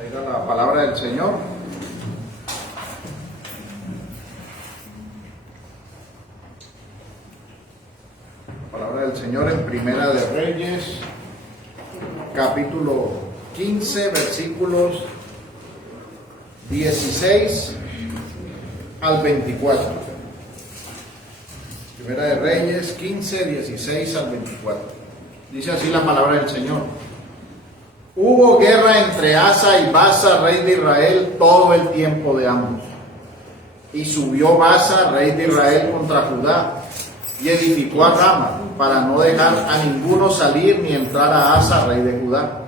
Ahí era la palabra del Señor. La palabra del Señor en Primera de Reyes, capítulo 15, versículos 16 al 24. Primera de Reyes 15, 16 al 24. Dice así la palabra del Señor. Hubo guerra entre Asa y Baasa, rey de Israel, todo el tiempo de ambos. Y subió Baasa, rey de Israel, contra Judá, y edificó a Rama, para no dejar a ninguno salir ni entrar a Asa, rey de Judá.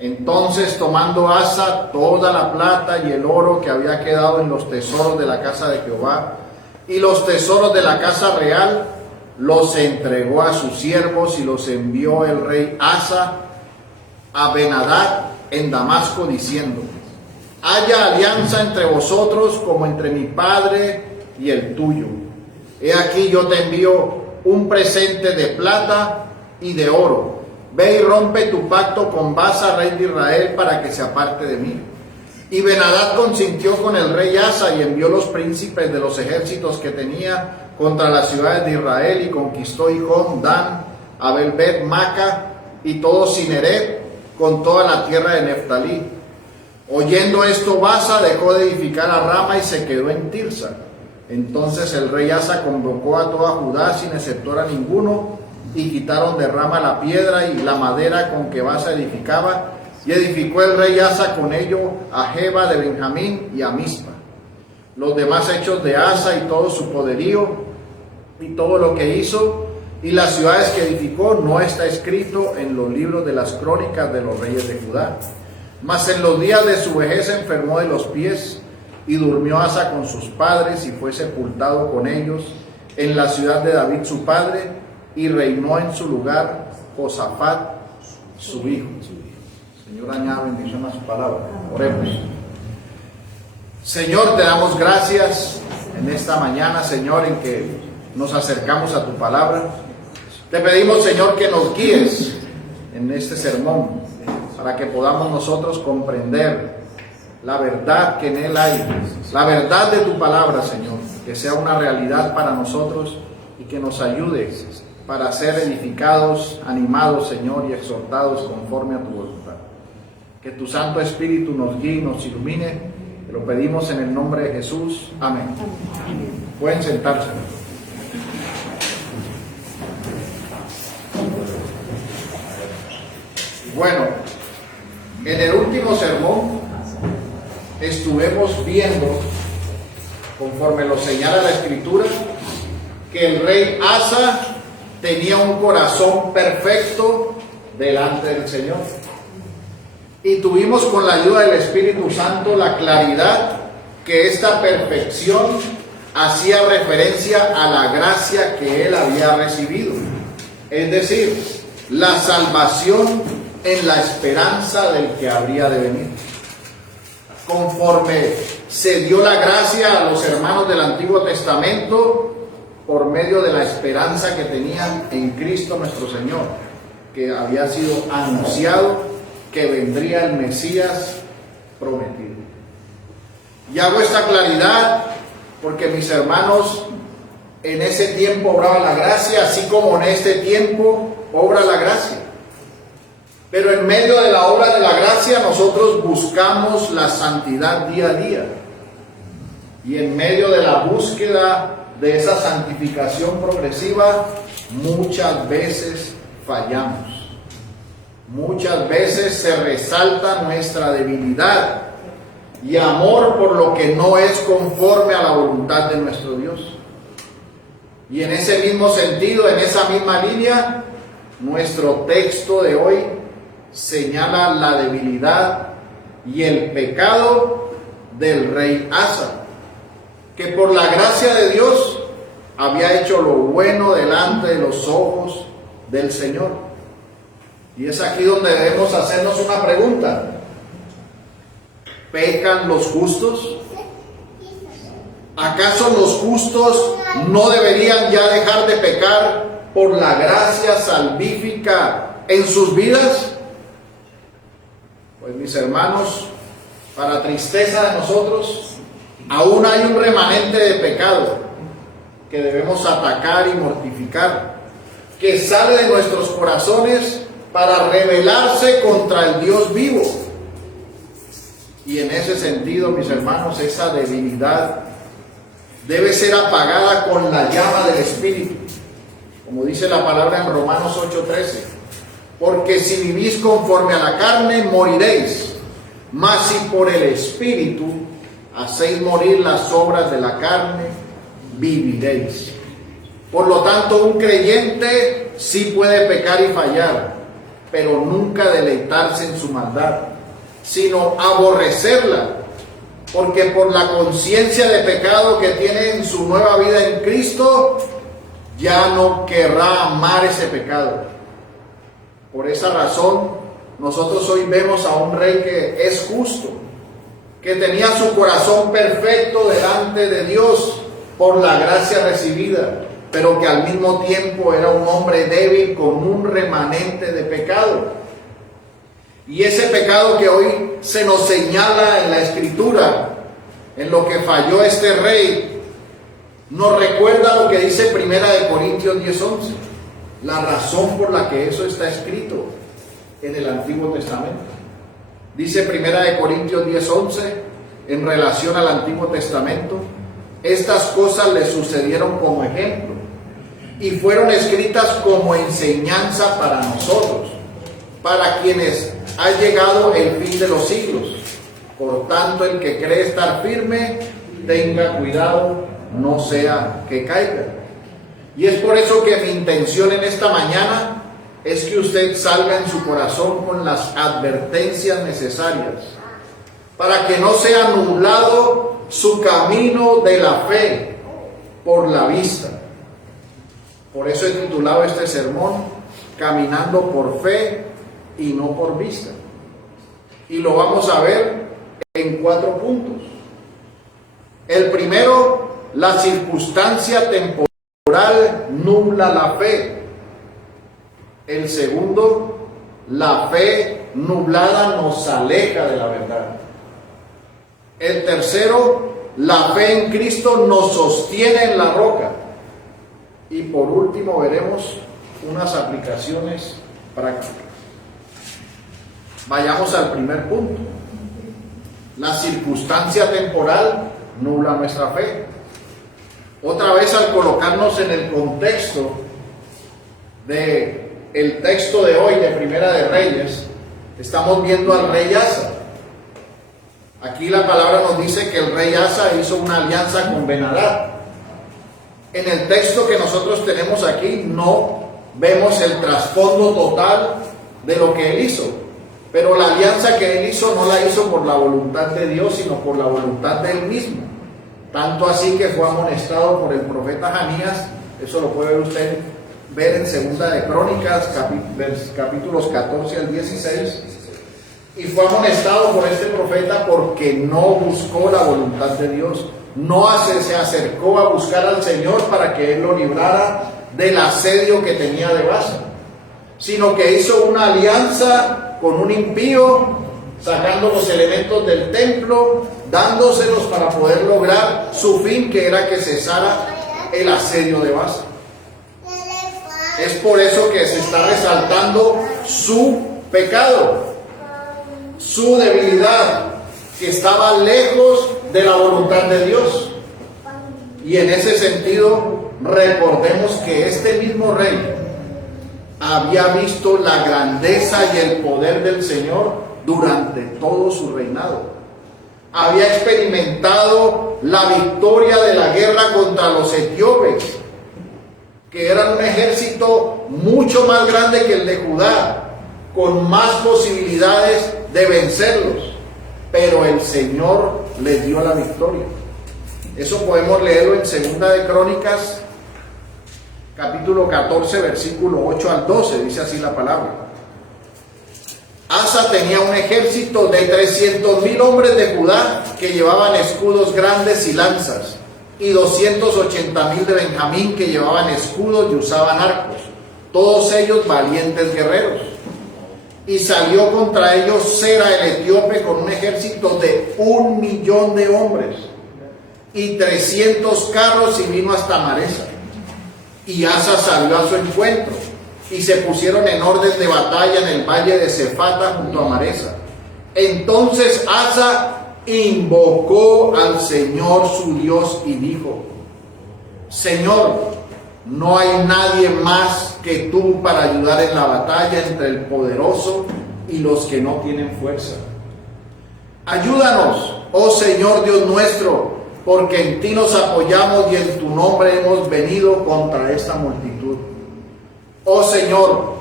Entonces, tomando Asa toda la plata y el oro que había quedado en los tesoros de la casa de Jehová y los tesoros de la casa real, los entregó a sus siervos y los envió el rey Asa a Ben-Hadad en Damasco, diciendo: haya alianza entre vosotros como entre mi padre y el tuyo. He aquí yo te envío un presente de plata y de oro. Ve y rompe tu pacto con Baasa, rey de Israel, para que se aparte de mí. Y Ben-Hadad consintió con el rey Asa y envió los príncipes de los ejércitos que tenía contra las ciudades de Israel, y conquistó Hijón, Dan, Abel-Bet, Maca y todo Cineret, con toda la tierra de Neftalí. Oyendo esto, Baasa dejó de edificar a Rama y se quedó en Tirsa. Entonces el rey Asa convocó a toda Judá sin exceptuar a ninguno, y quitaron de Rama la piedra y la madera con que Baasa edificaba, y edificó el rey Asa con ello a Geba de Benjamín y a Mizpa. Los demás hechos de Asa y todo su poderío y todo lo que hizo y las ciudades que edificó no está escrito en los libros de las crónicas de los reyes de Judá. Mas en los días de su vejez se enfermó de los pies, y durmió Asa con sus padres y fue sepultado con ellos en la ciudad de David su padre, y reinó en su lugar Josafat su hijo. Señor, añada bendición a su palabra. Oremos. Señor, te damos gracias en esta mañana, Señor, en que nos acercamos a tu palabra. Te pedimos, Señor, que nos guíes en este sermón, para que podamos nosotros comprender la verdad que en él hay, la verdad de tu palabra, Señor, que sea una realidad para nosotros y que nos ayude para ser edificados, animados, Señor, y exhortados conforme a tu voluntad. Que tu Santo Espíritu nos guíe y nos ilumine. Te lo pedimos en el nombre de Jesús. Amén. Pueden sentarse. Bueno, en el último sermón estuvimos viendo, conforme lo señala la Escritura, que el rey Asa tenía un corazón perfecto delante del Señor. Y tuvimos, con la ayuda del Espíritu Santo, la claridad que esta perfección hacía referencia a la gracia que él había recibido. Es decir, la salvación en la esperanza del que habría de venir. Conforme se dio la gracia a los hermanos del Antiguo Testamento por medio de la esperanza que tenían en Cristo nuestro Señor, que había sido anunciado que vendría el Mesías prometido. Y hago esta claridad porque, mis hermanos, en ese tiempo obraba la gracia, así como en este tiempo obra la gracia. Pero en medio de la obra de la gracia nosotros buscamos la santidad día a día. Y en medio de la búsqueda de esa santificación progresiva, muchas veces fallamos. Muchas veces se resalta nuestra debilidad y amor por lo que no es conforme a la voluntad de nuestro Dios. Y en ese mismo sentido, en esa misma línea, nuestro texto de hoy señala la debilidad y el pecado del rey Asa, que por la gracia de Dios había hecho lo bueno delante de los ojos del Señor. Y es aquí donde debemos hacernos una pregunta: ¿pecan los justos? ¿Acaso los justos no deberían ya dejar de pecar por la gracia salvífica en sus vidas? mis hermanos, para tristeza de nosotros, aún hay un remanente de pecado que debemos atacar y mortificar, que sale de nuestros corazones para rebelarse contra el Dios vivo. Y en ese sentido, mis hermanos, esa debilidad debe ser apagada con la llama del Espíritu, como dice la palabra en Romanos 8:13. Porque si vivís conforme a la carne, moriréis, mas si por el Espíritu hacéis morir las obras de la carne, viviréis. Por lo tanto, un creyente sí puede pecar y fallar, pero nunca deleitarse en su maldad, sino aborrecerla, porque por la conciencia de pecado que tiene en su nueva vida en Cristo, ya no querrá amar ese pecado. Por esa razón, nosotros hoy vemos a un rey que es justo, que tenía su corazón perfecto delante de Dios por la gracia recibida, pero que al mismo tiempo era un hombre débil con un remanente de pecado. Y ese pecado que hoy se nos señala en la Escritura, en lo que falló este rey, nos recuerda lo que dice Primera de Corintios 10:11, la razón por la que eso está escrito en el Antiguo Testamento. Dice Primera de Corintios 10:11, en relación al Antiguo Testamento: estas cosas le sucedieron como ejemplo y fueron escritas como enseñanza para nosotros, para quienes ha llegado el fin de los siglos. Por tanto, el que cree estar firme, tenga cuidado, no sea que caiga. Y es por eso que mi intención en esta mañana es que usted salga en su corazón con las advertencias necesarias, para que no sea nublado su camino de la fe por la vista. Por eso he titulado este sermón, Caminando por fe y no por vista. Y lo vamos a ver en 4 puntos. El primero, la circunstancia temporal nubla la fe. El segundo, la fe nublada nos aleja de la verdad. El tercero, la fe en Cristo nos sostiene en la roca. Y por último veremos unas aplicaciones prácticas. Vayamos al primer punto. La circunstancia temporal nubla nuestra fe. Otra vez, al colocarnos en el contexto del texto de hoy de Primera de Reyes, estamos viendo al rey Asa. Aquí la palabra nos dice que el rey Asa hizo una alianza con Ben-Hadad. En el texto que nosotros tenemos aquí no vemos el trasfondo total de lo que él hizo, pero la alianza que él hizo no la hizo por la voluntad de Dios, sino por la voluntad de él mismo. Tanto así que fue amonestado por el profeta Janías. Eso lo puede usted ver en Segunda de Crónicas, capítulos 14 al 16. Y fue amonestado por este profeta porque no buscó la voluntad de Dios. No se acercó a buscar al Señor para que Él lo librara del asedio que tenía de Baasa, sino que hizo una alianza con un impío, sacando los elementos del templo, dándoselos para poder lograr su fin, que era que cesara el asedio de Baasa. Es por eso que se está resaltando su pecado, su debilidad, que estaba lejos de la voluntad de Dios. Y en ese sentido, recordemos que este mismo rey había visto la grandeza y el poder del Señor durante todo su reinado. Había experimentado la victoria de la guerra contra los etíopes, que eran un ejército mucho más grande que el de Judá, con más posibilidades de vencerlos, pero el Señor les dio la victoria. Eso podemos leerlo en Segunda de Crónicas, capítulo 14, versículo 8 al 12, dice así la palabra. Asa tenía un ejército de 300,000 hombres de Judá que llevaban escudos grandes y lanzas, y 280,000 de Benjamín que llevaban escudos y usaban arcos, todos ellos valientes guerreros. y salió contra ellos Sera el etíope con un ejército de 1,000,000 de hombres y 300 carros, y vino hasta Maresa. Y Asa salió a su encuentro y se pusieron en orden de batalla en el valle de Cefata junto a Maresa. Entonces Asa invocó al Señor su Dios y dijo: Señor, no hay nadie más que tú para ayudar en la batalla entre el poderoso y los que no tienen fuerza. Ayúdanos, oh Señor Dios nuestro, porque en ti nos apoyamos y en tu nombre hemos venido contra esta multitud. Oh Señor,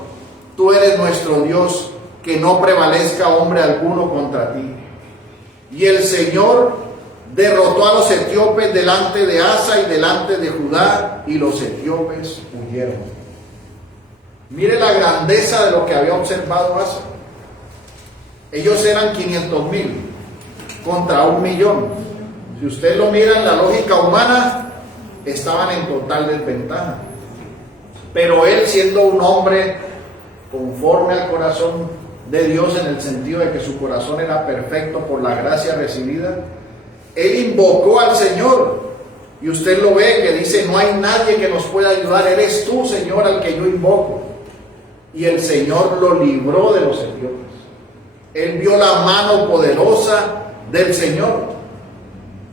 tú eres nuestro Dios, que no prevalezca hombre alguno contra ti. Y el Señor derrotó a los etíopes delante de Asa y delante de Judá, y los etíopes huyeron. Mire la grandeza de lo que había observado Asa. Ellos eran 500,000 contra 1,000,000. Si usted lo mira en la lógica humana, estaban en total desventaja. Pero él, siendo un hombre conforme al corazón de Dios, en el sentido de que su corazón era perfecto por la gracia recibida, él invocó al Señor. Y usted lo ve que dice: no hay nadie que nos pueda ayudar, eres tú, Señor, al que yo invoco. Y el Señor lo libró de los etíopes. Él vio la mano poderosa del Señor.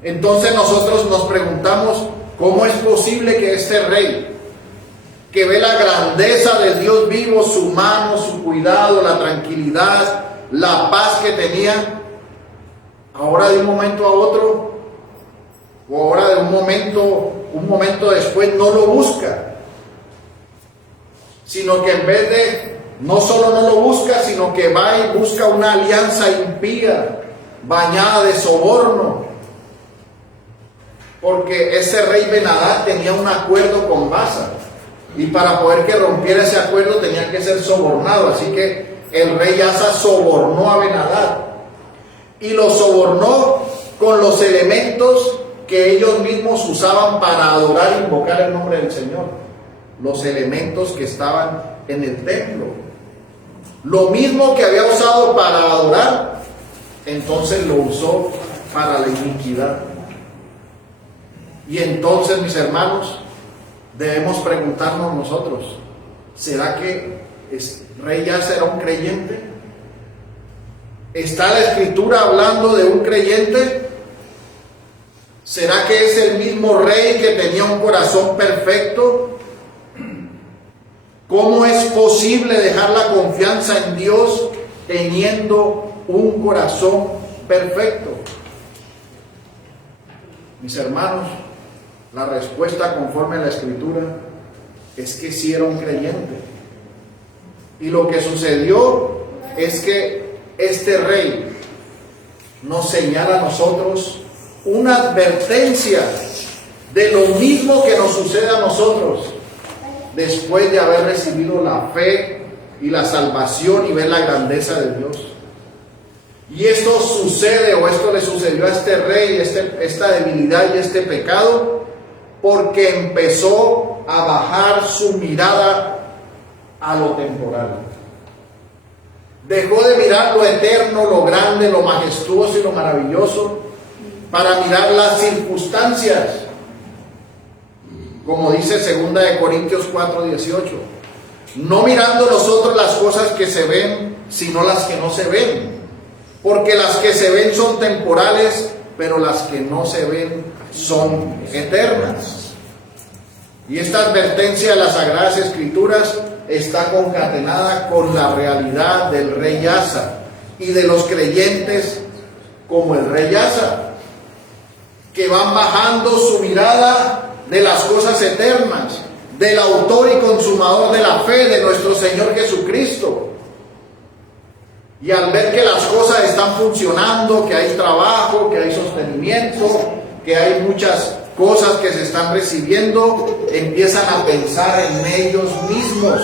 Entonces nosotros nos preguntamos: ¿cómo es posible que este rey, que ve la grandeza de Dios vivo, su mano, su cuidado, la tranquilidad, la paz que tenía, ahora de un momento a otro, o ahora de un momento después, no lo busca? Sino que en vez de, no solo no lo busca, sino que va y busca una alianza impía, bañada de soborno. Porque ese rey Ben-Hadad tenía un acuerdo con Baasa, y para poder que rompiera ese acuerdo tenía que ser sobornado. Así que el rey Asa sobornó a Ben-Hadad, y lo sobornó con los elementos que ellos mismos usaban para adorar e invocar el nombre del Señor, los elementos que estaban en el templo. Lo mismo que había usado para adorar, entonces lo usó para la iniquidad. Y entonces, mis hermanos, debemos preguntarnos nosotros: ¿será que rey Asa era un creyente? ¿Está la Escritura hablando de un creyente? ¿Será que es el mismo rey que tenía un corazón perfecto? ¿Cómo es posible dejar la confianza en Dios teniendo un corazón perfecto? Mis hermanos, la respuesta conforme a la Escritura es que sí era un creyente. Y lo que sucedió es que este rey nos señala a nosotros una advertencia de lo mismo que nos sucede a nosotros después de haber recibido la fe y la salvación y ver la grandeza de Dios. Y esto sucede, o esto le sucedió a este rey, esta debilidad y este pecado, porque empezó a bajar su mirada a lo temporal. Dejó de mirar lo eterno, lo grande, lo majestuoso y lo maravilloso, para mirar las circunstancias, como dice 2 Corintios 4:18. No mirando nosotros las cosas que se ven, sino las que no se ven, porque las que se ven son temporales, pero las que no se ven son eternas. Y esta advertencia de las Sagradas Escrituras está concatenada con la realidad del rey Asa y de los creyentes como el rey Asa, que van bajando su mirada de las cosas eternas, del autor y consumador de la fe, de nuestro Señor Jesucristo. Y al ver que las cosas están funcionando, que hay trabajo, que hay sostenimiento, que hay muchas cosas que se están recibiendo, empiezan a pensar en ellos mismos,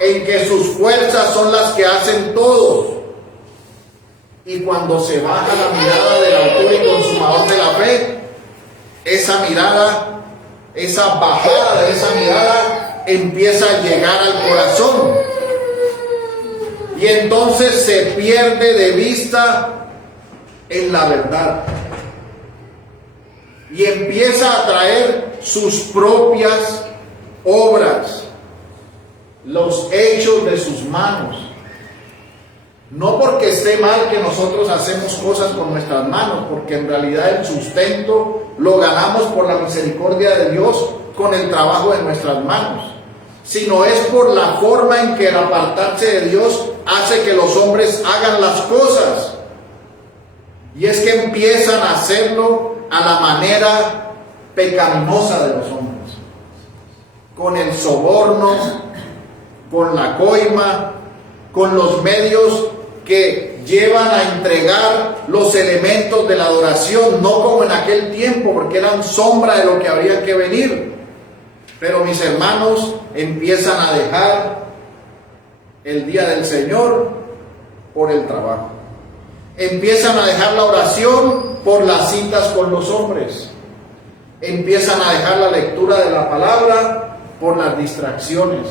en que sus fuerzas son las que hacen todo. Y cuando se baja la mirada del autor y consumador de la fe, esa mirada, esa bajada de esa mirada empieza a llegar al corazón. Y entonces se pierde de vista en la verdad. Y empieza a traer sus propias obras, los hechos de sus manos. No porque esté mal que nosotros hacemos cosas con nuestras manos, porque en realidad el sustento lo ganamos por la misericordia de Dios con el trabajo de nuestras manos, sino es por la forma en que el apartarse de Dios hace que los hombres hagan las cosas. Y es que empiezan a hacerlo a la manera pecaminosa de los hombres, con el soborno, con la coima, con los medios que llevan a entregar los elementos de la adoración, no como en aquel tiempo, porque eran sombra de lo que habría que venir. Pero mis hermanos empiezan a dejar el día del Señor por el trabajo. Empiezan a dejar la oración por las citas con los hombres. Empiezan a dejar la lectura de la palabra por las distracciones.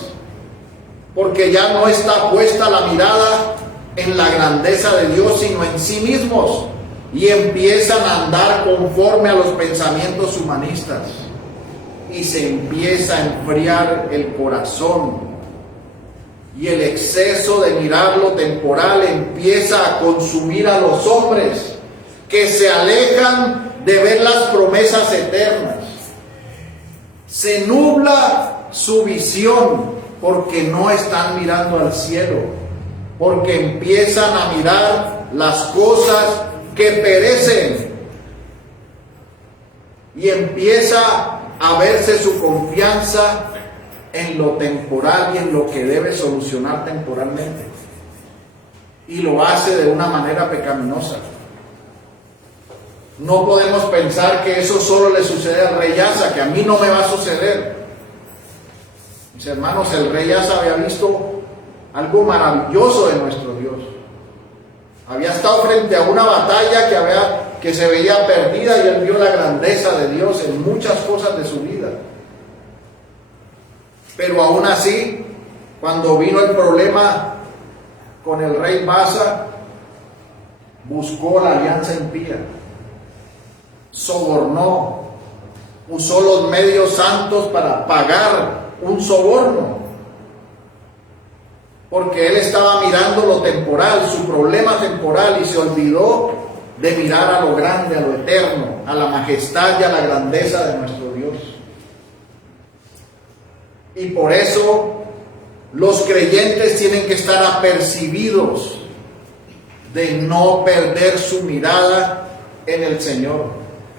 Porque ya no está puesta la mirada en la grandeza de Dios, sino en sí mismos. Y empiezan a andar conforme a los pensamientos humanistas. Y se empieza a enfriar el corazón. Y el exceso de mirar lo temporal empieza a consumir a los hombres, que se alejan de ver las promesas eternas. Se nubla su visión porque no están mirando al cielo, porque empiezan a mirar las cosas que perecen. Y empieza a verse su confianza en lo temporal y en lo que debe solucionar temporalmente. Y lo hace de una manera pecaminosa. No podemos pensar que eso solo le sucede al rey Asa, que a mí no me va a suceder. Mis hermanos, el rey Asa había visto algo maravilloso de nuestro Dios. Había estado frente a una batalla que se veía perdida y él vio la grandeza de Dios en muchas cosas de su vida. Pero aún así, cuando vino el problema con el rey Baasa, buscó la alianza impía, sobornó, usó los medios santos para pagar un soborno, porque él estaba mirando lo temporal, su problema temporal, y se olvidó de mirar a lo grande, a lo eterno, a la majestad y a la grandeza de nuestro Dios. Y por eso los creyentes tienen que estar apercibidos de no perder su mirada en el Señor.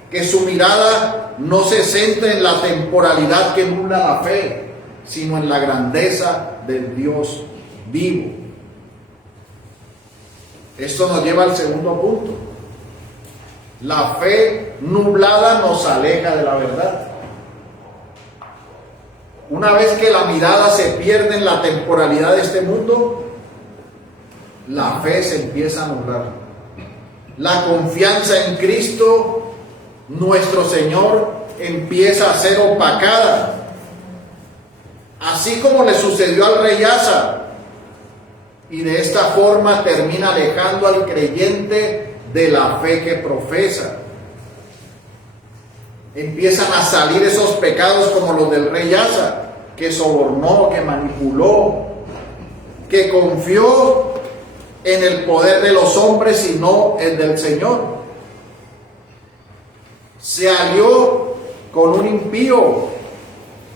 Que su mirada no se centre en la temporalidad que nubla la fe, sino en la grandeza del Dios vivo. Esto nos lleva al segundo punto. La fe nublada nos aleja de la verdad. Una vez que la mirada se pierde en la temporalidad de este mundo, la fe se empieza a nublar. La confianza en Cristo, nuestro Señor, empieza a ser opacada. Así como le sucedió al rey Asa. Y de esta forma termina alejando al creyente de la fe que profesa. Empiezan a salir esos pecados como los del rey Asa, que sobornó, que manipuló, que confió en el poder de los hombres y no el del Señor. Se alió con un impío.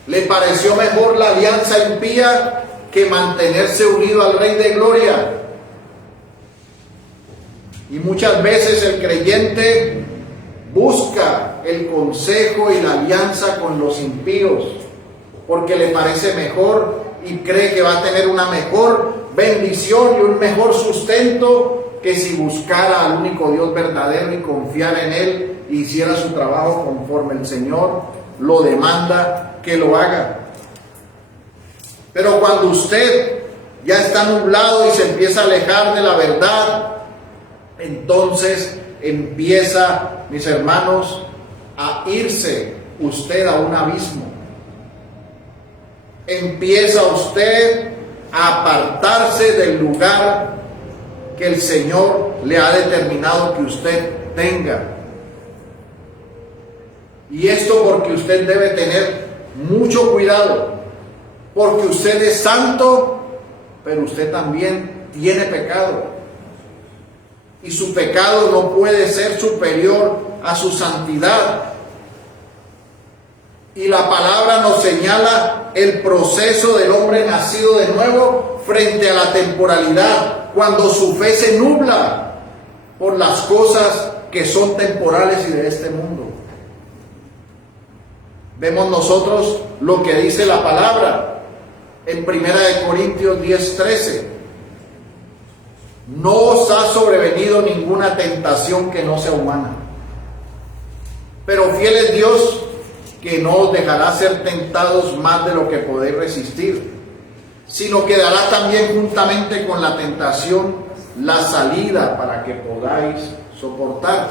Le pareció mejor la alianza impía que mantenerse unido al Rey de Gloria. Y muchas veces el creyente busca el consejo y la alianza con los impíos porque le parece mejor y cree que va a tener una mejor bendición y un mejor sustento que si buscara al único Dios verdadero y confiara en Él e hiciera su trabajo conforme el Señor lo demanda que lo haga. Pero cuando usted ya está nublado y se empieza a alejar de la verdad, entonces empieza, mis hermanos, a irse usted a un abismo. Empieza usted a apartarse del lugar que el Señor le ha determinado que usted tenga. Y esto porque usted debe tener mucho cuidado, porque usted es santo, pero usted también tiene pecado. Y su pecado no puede ser superior a su santidad. Y la palabra nos señala el proceso del hombre nacido de nuevo frente a la temporalidad, cuando su fe se nubla por las cosas que son temporales y de este mundo. Vemos nosotros lo que dice la palabra en 1 Corintios 10:13. No os ha sobrevenido ninguna tentación que no sea humana, pero fiel es Dios, que no os dejará ser tentados más de lo que podéis resistir, sino que dará también juntamente con la tentación la salida para que podáis soportar.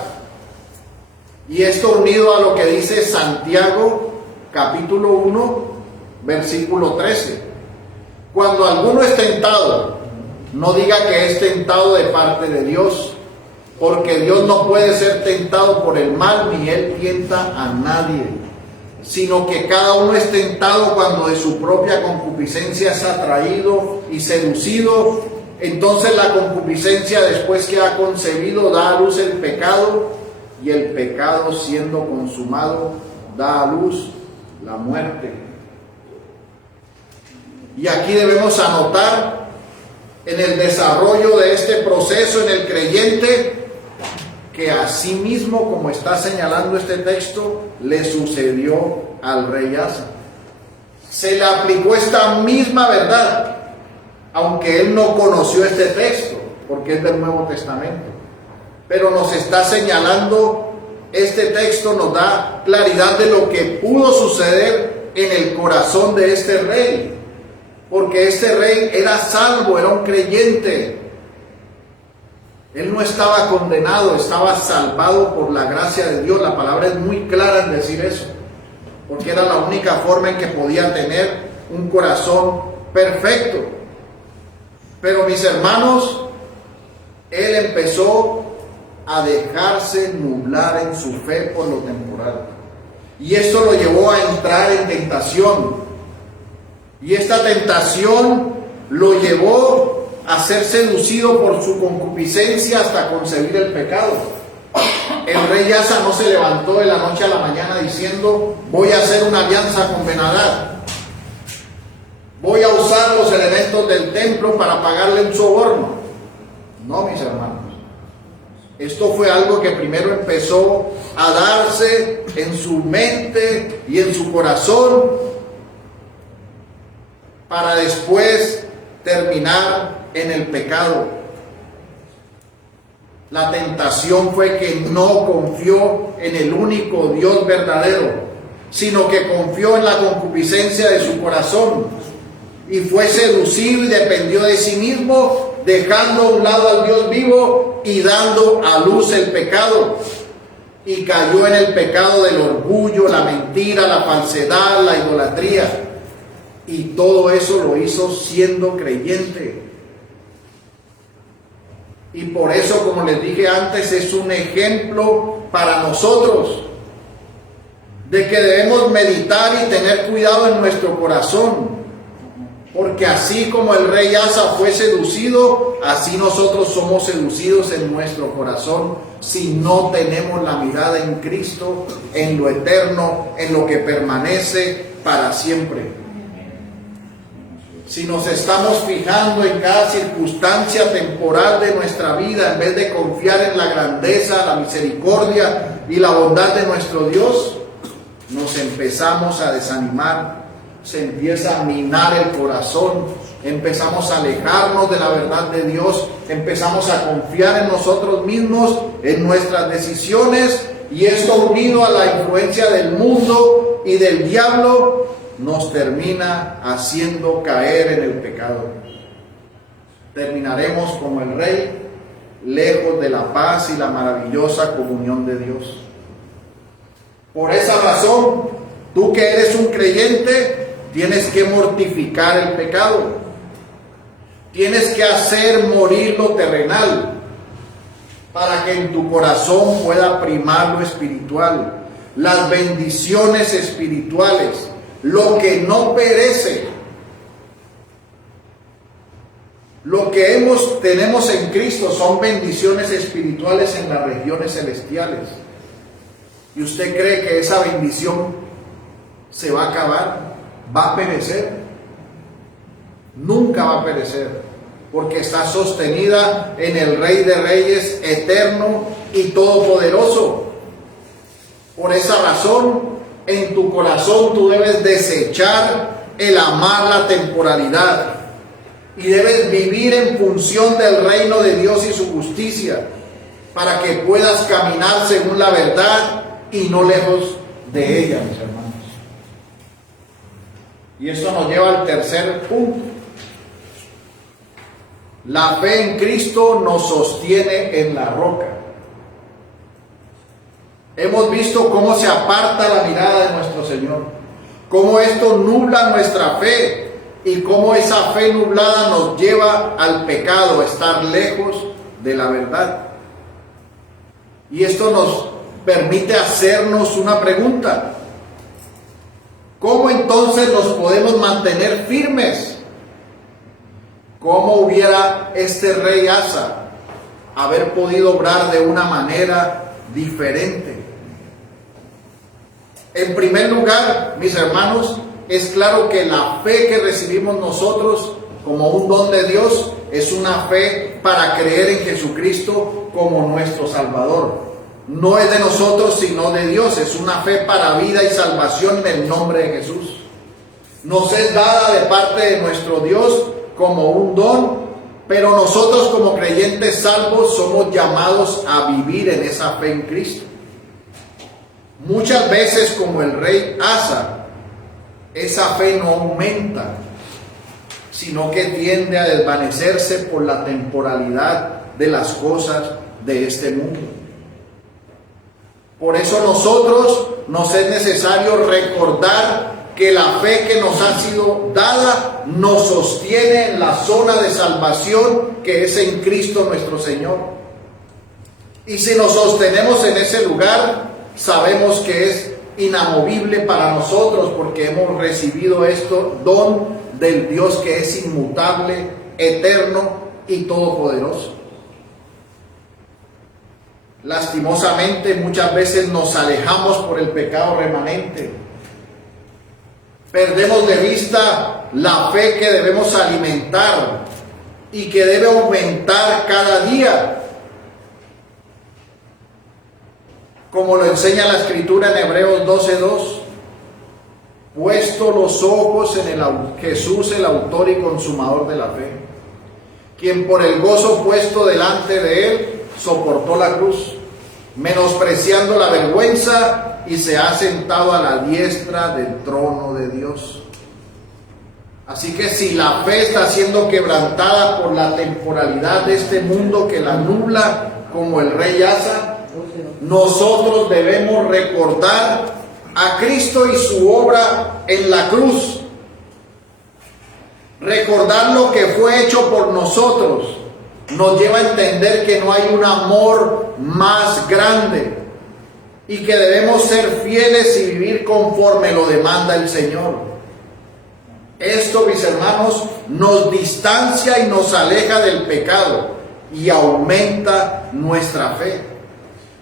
Y esto unido a lo que dice Santiago capítulo 1 versículo 13. Cuando alguno es tentado, no diga que es tentado de parte de Dios, porque Dios no puede ser tentado por el mal, ni Él tienta a nadie, sino que cada uno es tentado cuando de su propia concupiscencia es atraído y seducido. Entonces la concupiscencia, después que ha concebido, da a luz el pecado, y el pecado, siendo consumado, da a luz la muerte. Y aquí debemos anotar en el desarrollo de este proceso en el creyente que así mismo, como está señalando este texto, le sucedió al rey Asa. Se le aplicó esta misma verdad, aunque él no conoció este texto, porque es del Nuevo Testamento. Pero nos está señalando, este texto nos da claridad de lo que pudo suceder en el corazón de este rey. Porque este rey era salvo, era un creyente. Él no estaba condenado, estaba salvado por la gracia de Dios. La palabra es muy clara en decir eso, porque era la única forma en que podía tener un corazón perfecto. Pero mis hermanos, él empezó a dejarse nublar en su fe por lo temporal. Y esto lo llevó a entrar en tentación. Y esta tentación lo llevó a ser seducido por su concupiscencia hasta concebir el pecado. El rey Asa no se levantó de la noche a la mañana diciendo: voy a hacer una alianza con Ben-Hadad, voy a usar los elementos del templo para pagarle un soborno. No, mis hermanos. Esto fue algo que primero empezó a darse en su mente y en su corazón, para después terminar en el pecado. La tentación fue que no confió en el único Dios verdadero, sino que confió en la concupiscencia de su corazón y fue seducido y dependió de sí mismo, dejando a un lado al Dios vivo y dando a luz el pecado. Y cayó en el pecado del orgullo, la mentira, la falsedad, la idolatría. Y todo eso lo hizo siendo creyente. Y por eso, como les dije antes, es un ejemplo para nosotros de que debemos meditar y tener cuidado en nuestro corazón. Porque así como el rey Asa fue seducido, así nosotros somos seducidos en nuestro corazón si no tenemos la mirada en Cristo, en lo eterno, en lo que permanece para siempre. Si nos estamos fijando en cada circunstancia temporal de nuestra vida, en vez de confiar en la grandeza, la misericordia y la bondad de nuestro Dios, nos empezamos a desanimar, se empieza a minar el corazón, empezamos a alejarnos de la verdad de Dios, empezamos a confiar en nosotros mismos, en nuestras decisiones, y esto unido a la influencia del mundo y del diablo, nos termina haciendo caer en el pecado. Terminaremos como el rey, lejos de la paz y la maravillosa comunión de Dios. Por esa razón, tú que eres un creyente, tienes que mortificar el pecado. Tienes que hacer morir lo terrenal para que en tu corazón pueda primar lo espiritual, las bendiciones espirituales, lo que no perece. Lo que tenemos en Cristo son bendiciones espirituales en las regiones celestiales. ¿Y usted cree que esa bendición se va a acabar? ¿Va a perecer? Nunca va a perecer, porque está sostenida en el Rey de Reyes, eterno y todopoderoso. Por esa razón, en tu corazón tú debes desechar el amar la temporalidad y debes vivir en función del reino de Dios y su justicia, para que puedas caminar según la verdad y no lejos de ella, mis hermanos. Y esto nos lleva al tercer punto. La fe en Cristo nos sostiene en la roca. Hemos visto cómo se aparta la mirada de nuestro Señor, cómo esto nubla nuestra fe y cómo esa fe nublada nos lleva al pecado, a estar lejos de la verdad. Y esto nos permite hacernos una pregunta: ¿cómo entonces nos podemos mantener firmes? ¿Cómo hubiera este rey Asa haber podido obrar de una manera diferente? En primer lugar, mis hermanos, es claro que la fe que recibimos nosotros como un don de Dios es una fe para creer en Jesucristo como nuestro Salvador. No es de nosotros, sino de Dios. Es una fe para vida y salvación en el nombre de Jesús. Nos es dada de parte de nuestro Dios como un don, pero nosotros como creyentes salvos somos llamados a vivir en esa fe en Cristo. Muchas veces, como el rey Asa, esa fe no aumenta, sino que tiende a desvanecerse por la temporalidad de las cosas de este mundo. Por eso nosotros nos es necesario recordar que la fe que nos ha sido dada nos sostiene en la zona de salvación que es en Cristo nuestro Señor. Y si nos sostenemos en ese lugar, sabemos que es inamovible para nosotros, porque hemos recibido esto, don del Dios que es inmutable, eterno y todopoderoso. Lastimosamente, muchas veces nos alejamos por el pecado remanente. Perdemos de vista la fe que debemos alimentar y que debe aumentar cada día, como lo enseña la Escritura en Hebreos 12:2. Puesto los ojos en Jesús, el autor y consumador de la fe, quien por el gozo puesto delante de él soportó la cruz, menospreciando la vergüenza, y se ha sentado a la diestra del trono de Dios. Así que si la fe está siendo quebrantada por la temporalidad de este mundo que la nubla, como el rey Asa, nosotros debemos recordar a Cristo y su obra en la cruz. Recordar lo que fue hecho por nosotros nos lleva a entender que no hay un amor más grande y que debemos ser fieles y vivir conforme lo demanda el Señor. Esto, mis hermanos, nos distancia y nos aleja del pecado y aumenta nuestra fe.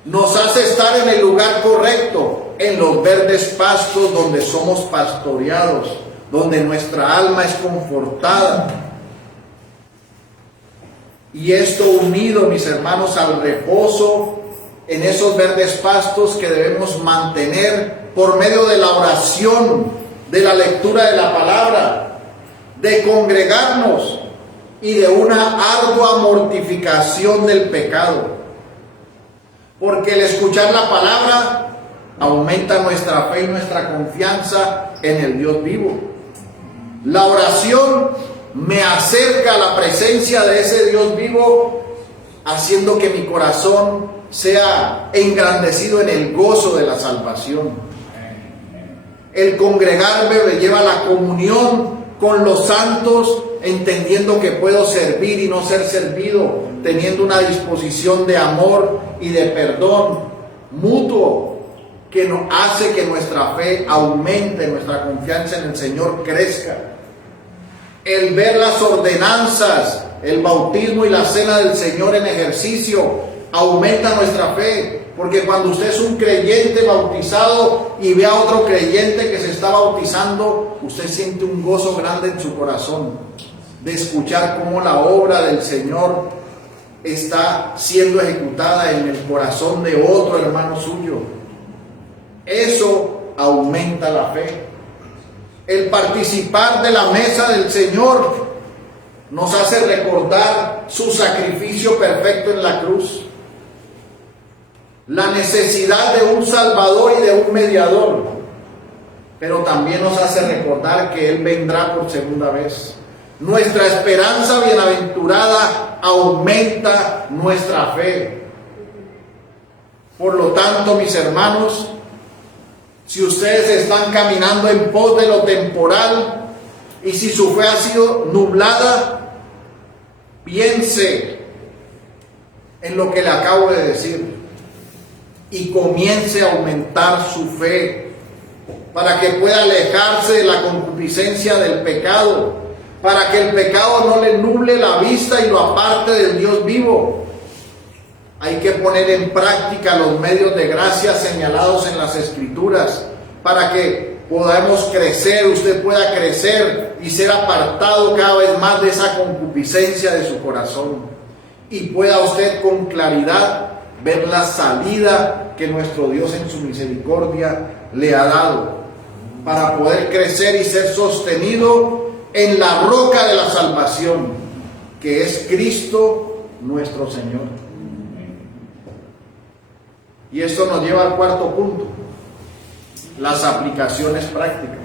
Nos hace estar en el lugar correcto, en los verdes pastos donde somos pastoreados, donde nuestra alma es confortada. Y esto unido, mis hermanos, al reposo en esos verdes pastos que debemos mantener por medio de la oración, de la lectura de la palabra, de congregarnos y de una ardua mortificación del pecado. Porque el escuchar la palabra aumenta nuestra fe y nuestra confianza en el Dios vivo. La oración me acerca a la presencia de ese Dios vivo, haciendo que mi corazón sea engrandecido en el gozo de la salvación. El congregarme me lleva a la comunión con los santos, entendiendo que puedo servir y no ser servido, teniendo una disposición de amor y de perdón mutuo que nos hace que nuestra fe aumente, nuestra confianza en el Señor crezca. El ver las ordenanzas, el bautismo y la cena del Señor en ejercicio aumenta nuestra fe, porque cuando usted es un creyente bautizado y ve a otro creyente que se está bautizando, usted siente un gozo grande en su corazón de escuchar cómo la obra del Señor está siendo ejecutada en el corazón de otro hermano suyo. Eso aumenta la fe. El participar de la mesa del Señor nos hace recordar su sacrificio perfecto en la cruz, la necesidad de un Salvador y de un mediador, pero también nos hace recordar que Él vendrá por segunda vez. Nuestra esperanza bienaventurada aumenta nuestra fe. Por lo tanto, mis hermanos, si ustedes están caminando en pos de lo temporal y si su fe ha sido nublada, piense en lo que le acabo de decir y comience a aumentar su fe para que pueda alejarse de la concupiscencia del pecado, para que el pecado no le nuble la vista y lo aparte del Dios vivo. Hay que poner en práctica los medios de gracia señalados en las Escrituras para que podamos crecer, usted pueda crecer y ser apartado cada vez más de esa concupiscencia de su corazón y pueda usted con claridad ver la salida que nuestro Dios en su misericordia le ha dado para poder crecer y ser sostenido en la roca de la salvación, que es Cristo nuestro Señor. Y esto nos lleva al cuarto punto, las aplicaciones prácticas.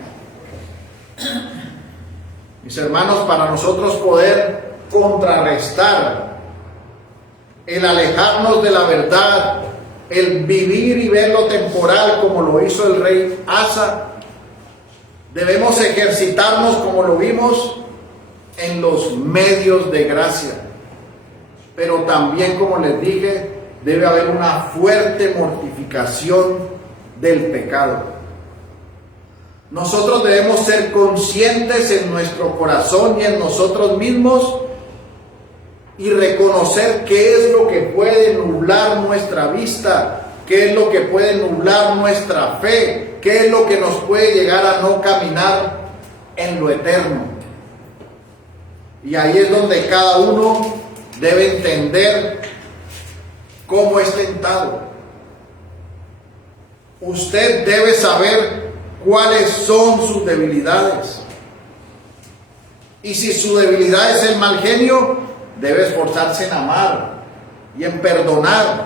Mis hermanos, para nosotros poder contrarrestar el alejarnos de la verdad, el vivir y ver lo temporal como lo hizo el rey Asa, debemos ejercitarnos como lo vimos en los medios de gracia. Pero también, como les dije, debe haber una fuerte mortificación del pecado. Nosotros debemos ser conscientes en nuestro corazón y en nosotros mismos y reconocer qué es lo que puede nublar nuestra vista, qué es lo que puede nublar nuestra fe, qué es lo que nos puede llegar a no caminar en lo eterno. Y ahí es donde cada uno debe entender cómo es tentado. Usted debe saber cuáles son sus debilidades. Y si su debilidad es el mal genio, debe esforzarse en amar y en perdonar.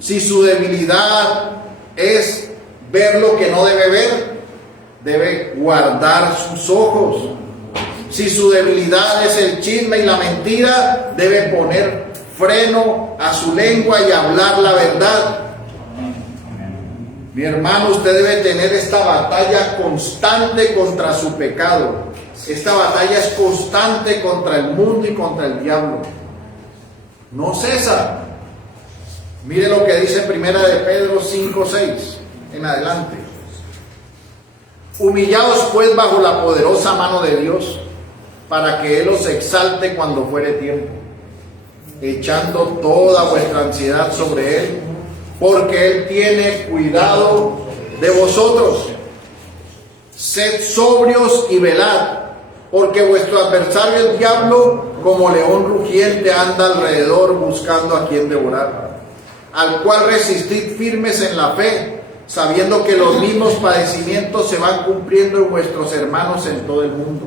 Si su debilidad es ver lo que no debe ver, debe guardar sus ojos. Si su debilidad es el chisme y la mentira, debe poner freno a su lengua y hablar la verdad. Mi hermano, usted debe tener esta batalla constante contra su pecado. Esta batalla es constante contra el mundo y contra el diablo. No cesa. Mire lo que dice Primera de Pedro 5:6 en adelante. Humillaos pues bajo la poderosa mano de Dios, para que Él os exalte cuando fuere tiempo, echando toda vuestra ansiedad sobre Él, porque Él tiene cuidado de vosotros. Sed sobrios y velad, porque vuestro adversario el diablo, como león rugiente, anda alrededor buscando a quien devorar, al cual resistid firmes en la fe, sabiendo que los mismos padecimientos se van cumpliendo en vuestros hermanos en todo el mundo.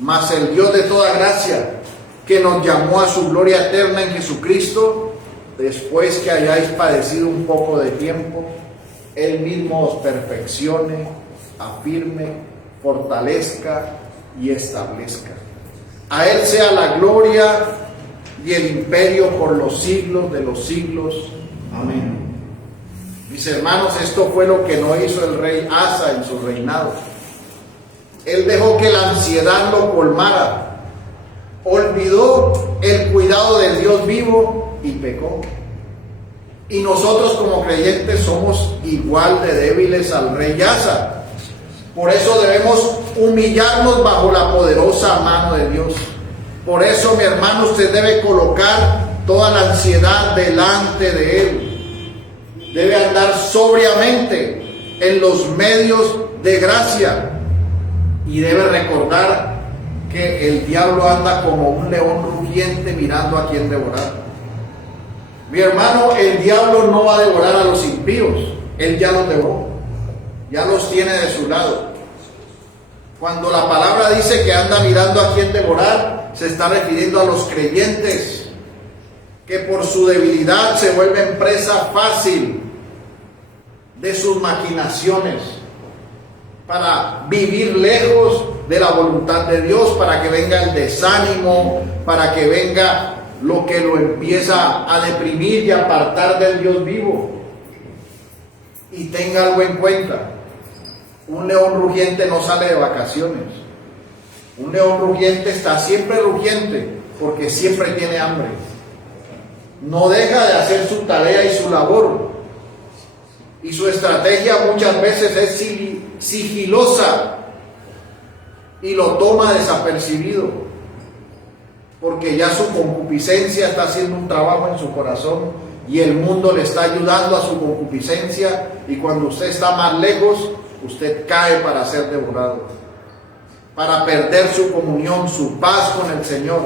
Mas el Dios de toda gracia, que nos llamó a su gloria eterna en Jesucristo, después que hayáis padecido un poco de tiempo, Él mismo os perfeccione, afirme, fortalezca y establezca. A Él sea la gloria y el imperio por los siglos de los siglos. Amén. Mis hermanos, esto fue lo que no hizo el rey Asa en su reinado. Él dejó que la ansiedad lo colmara. Olvidó el cuidado del Dios vivo y pecó. Y nosotros como creyentes somos igual de débiles al rey Asa. Por eso debemos humillarnos bajo la poderosa mano de Dios. Por eso, mi hermano, usted debe colocar toda la ansiedad delante de Él. Debe andar sobriamente en los medios de gracia. Y debe recordar que el diablo anda como un león rugiente mirando a quien devorar. Mi hermano, el diablo no va a devorar a los impíos. Él ya los devoró. Ya los tiene de su lado. Cuando la palabra dice que anda mirando a quien devorar, se está refiriendo a los creyentes que por su debilidad se vuelven presa fácil de sus maquinaciones para vivir lejos de la voluntad de Dios, para que venga el desánimo, para que venga lo que lo empieza a deprimir y a apartar del Dios vivo. Y tenga algo en cuenta: un león rugiente no sale de vacaciones. Un león rugiente está siempre rugiente porque siempre tiene hambre. No deja de hacer su tarea y su labor. Y su estrategia muchas veces es sigilosa y lo toma desapercibido, porque ya su concupiscencia está haciendo un trabajo en su corazón y el mundo le está ayudando a su concupiscencia, y cuando usted está más lejos, usted cae para ser devorado, para perder su comunión, su paz con el Señor.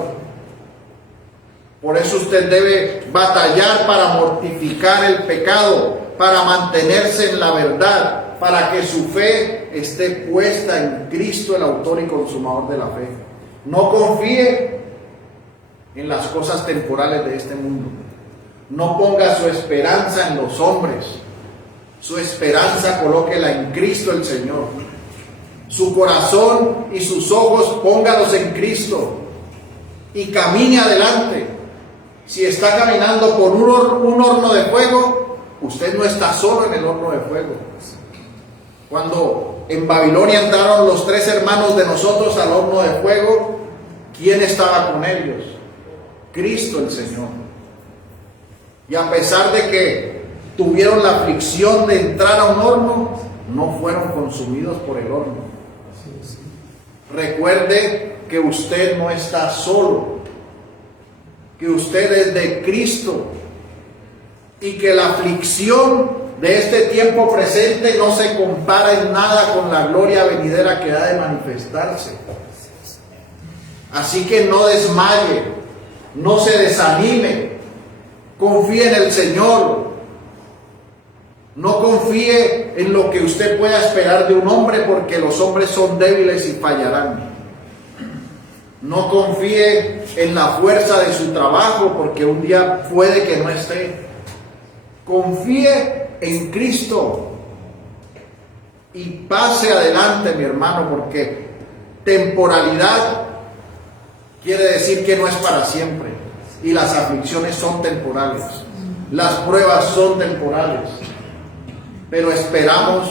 Por eso usted debe batallar para mortificar el pecado, para mantenerse en la verdad, para que su fe esté puesta en Cristo, el autor y consumador de la fe. No confíe en las cosas temporales de este mundo. No ponga su esperanza en los hombres. Su esperanza colóquela en Cristo el Señor. Su corazón y sus ojos póngalos en Cristo y camine adelante. Si está caminando por un horno de fuego, usted no está solo en el horno de fuego. Cuando en Babilonia entraron los 3 hermanos de nosotros al horno de fuego, ¿quién estaba con ellos? Cristo el Señor. Y a pesar de que tuvieron la aflicción de entrar a un horno, no fueron consumidos por el horno. Recuerde que usted no está solo, que usted es de Cristo y que la aflicción de este tiempo presente no se compara en nada con la gloria venidera que ha de manifestarse. Así que no desmaye, no se desanime, confíe en el Señor. No confíe en lo que usted pueda esperar de un hombre, porque los hombres son débiles y fallarán. No confíe en la fuerza de su trabajo, porque un día puede que no esté. Confíe en Cristo y pase adelante, mi hermano, porque temporalidad quiere decir que no es para siempre, y las aflicciones son temporales, las pruebas son temporales, pero esperamos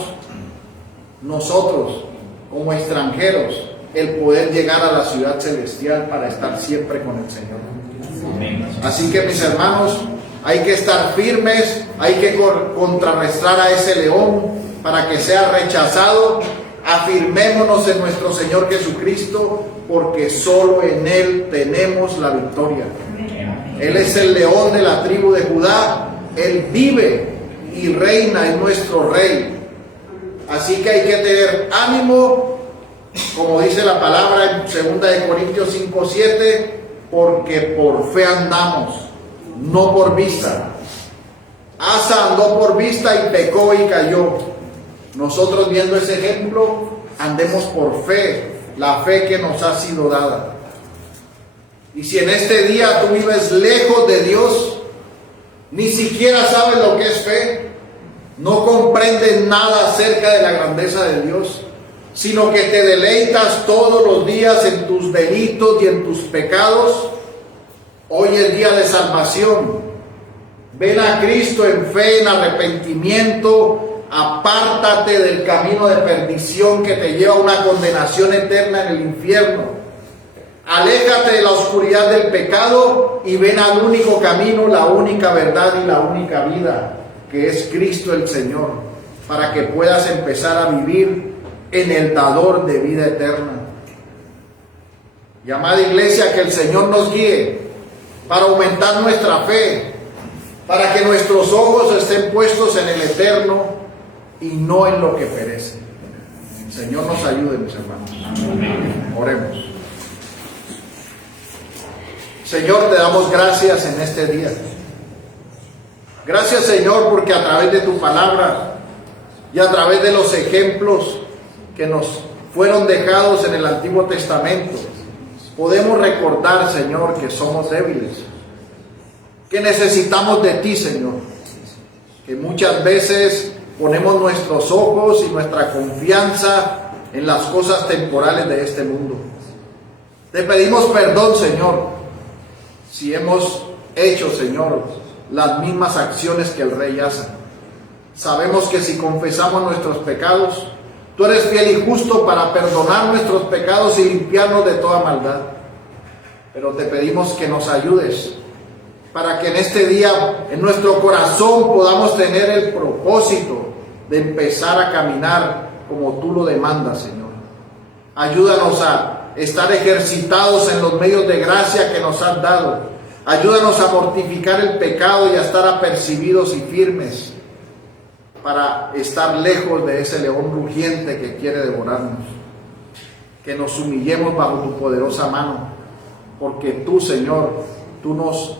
nosotros como extranjeros el poder llegar a la ciudad celestial para estar siempre con el Señor. Así que, mis hermanos, hay que estar firmes, hay que contrarrestar a ese león para que sea rechazado. Afirmémonos en nuestro Señor Jesucristo, porque solo en Él tenemos la victoria. Él es el león de la tribu de Judá. Él vive y reina, en nuestro Rey. Así que hay que tener ánimo, como dice la palabra en 2 Corintios 5:7, porque por fe andamos, no por vista. Asa andó por vista y pecó y cayó. Nosotros, viendo ese ejemplo, andemos por fe, la fe que nos ha sido dada. Y si en este día tú vives lejos de Dios, ni siquiera sabes lo que es fe, no comprendes nada acerca de la grandeza de Dios, sino que te deleitas todos los días en tus delitos y en tus pecados, hoy es día de salvación. Ven a Cristo en fe, en arrepentimiento, apártate del camino de perdición que te lleva a una condenación eterna en el infierno. Aléjate de la oscuridad del pecado y ven al único camino, la única verdad y la única vida, que es Cristo el Señor, para que puedas empezar a vivir en el dador de vida eterna. Y amada iglesia, que el Señor nos guíe para aumentar nuestra fe, para que nuestros ojos estén puestos en el eterno y no en lo que perece. El Señor nos ayude, mis hermanos. Oremos. Señor, te damos gracias en este día. Gracias, Señor, porque a través de tu palabra y a través de los ejemplos que nos fueron dejados en el Antiguo Testamento, podemos recordar, Señor, que somos débiles, que necesitamos de ti, Señor, que muchas veces ponemos nuestros ojos y nuestra confianza en las cosas temporales de este mundo. Te pedimos perdón, Señor, si hemos hecho, Señor, las mismas acciones que el rey Asa. Sabemos que si confesamos nuestros pecados, tú eres fiel y justo para perdonar nuestros pecados y limpiarnos de toda maldad. Pero te pedimos que nos ayudes para que en este día, en nuestro corazón, podamos tener el propósito de empezar a caminar como tú lo demandas, Señor. Ayúdanos a estar ejercitados en los medios de gracia que nos has dado. Ayúdanos a mortificar el pecado y a estar apercibidos y firmes para estar lejos de ese león rugiente que quiere devorarnos. Que nos humillemos bajo tu poderosa mano, porque tú, Señor, tú nos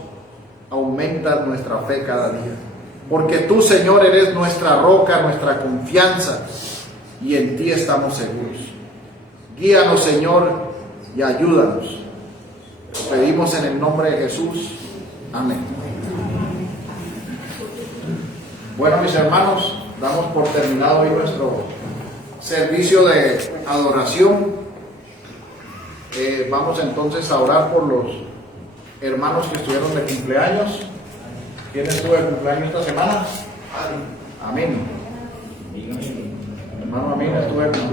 aumentas nuestra fe cada día. Porque tú, Señor, eres nuestra roca, nuestra confianza, y en ti estamos seguros. Guíanos, Señor, y ayúdanos. Lo pedimos en el nombre de Jesús. Amén. Bueno, mis hermanos, damos por terminado hoy nuestro servicio de adoración. Vamos entonces a orar por los hermanos que estuvieron de cumpleaños. ¿Quién estuvo de cumpleaños esta semana? Amén. Hermano Amén estuvo de cumpleaños.